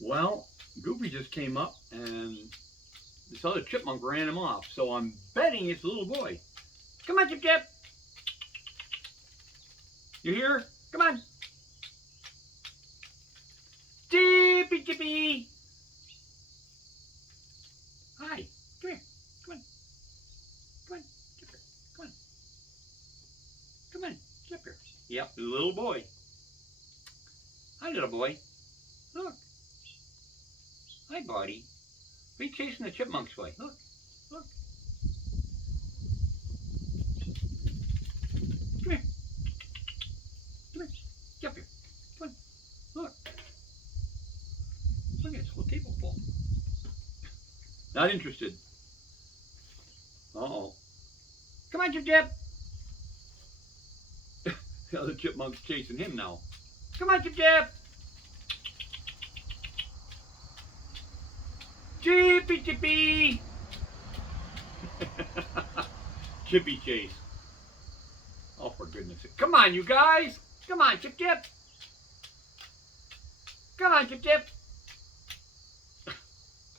Well, Goofy just came up and this other chipmunk ran him off. So I'm betting it's a little boy. Come on, Chip Chip. You here? Come on. Chippy Chippy. Hi. Come here. Come on. Come on. Chip here. Come on. Come on. Chip here. Yep, the little boy. Hi, little boy. Look. Hi, buddy. Are you chasing the chipmunks away? Look. Look. Come here. Come here. Chip here. Come on. Look. Look at this whole table full. Not interested. Uh-oh. Come on, Chip Chip. The other chipmunk's chasing him now. Come on, Chip Chip. Chippy Chippy. Chippy chase. Oh, for goodness sake. Come on, you guys. Come on, Chip Chip. Come on, Chip Chip.